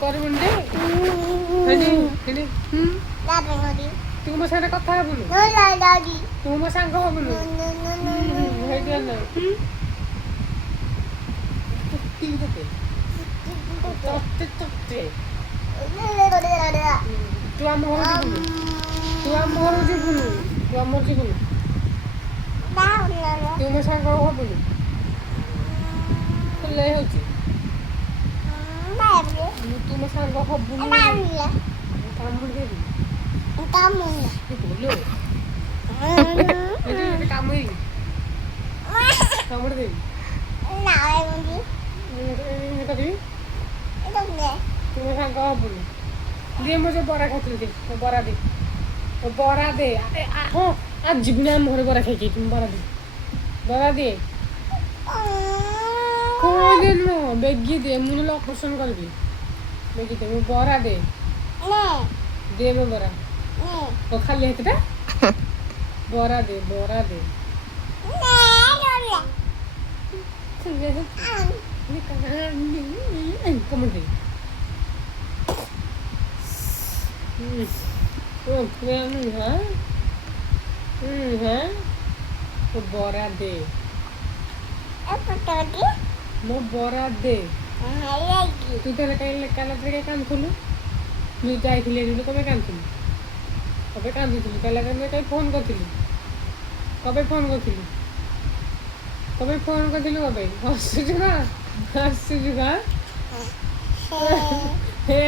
କରିବୁନି ତୁ ମୋ ସାଙ୍ଗରେ କଥା ହବୁନୁ ତୁ ମୋ ସାଙ୍ଗ ହବୁନୁ ତୁ ଆମ ଘରକୁ ଯିବୁନୁ ତୁ ଆମର ଯିବୁନୁ ତୁ ମୋ ସାଙ୍ଗ ହବୁନୁ ଖୋଲା ହେଉଛି ତୁ ମୋ ସାଙ୍ଗ ହବୁନୁ କାମୁଡ଼ି ଦେବି ବୋଲୋ କାମୁଡ଼ି ଦେବି କରିବି ତୁ ମୋ ସାଙ୍ଗ ହବୁନୁ দিয়ে ମୁଁ ଯେଉଁ ବରା ଖାଇଥିଲି ଦେ ବରା ଦେ ବରା ଦେ ହଁ ଆଉ ଯିବିନି ଆମ ଘରେ ବରା ଖାଇକି ବରା ଦେ କହିଦେନୁ ବେଗି ଦେ ମୁଁ ନହେଲେ ଅପରେସନ୍ କରିବି ବେଗି ଦେ ମୁଁ ବରା ଦେ ମୋ ବରା ଓ ଖାଲି ହାତଟା ବରା ଦେ କମୁଡ଼ି ଦେ ବରା ଦେ ମୋ ବରା ଦେ ତୁ ତାହେଲେ କାଲି କାନ୍ଦୁଥିଲୁ ମୁଁ ଯାଇଥିଲି ଏଠି କବେ କାନ୍ଦୁଥିଲୁ କବେ କାନ୍ଦୁଥିଲୁ କାଲି କାହିଁ ଫୋନ୍ କରିଥିଲୁ କବେ ଫୋନ୍ କରିଥିଲୁ କବେ ହସୁଛୁ ନା ହେ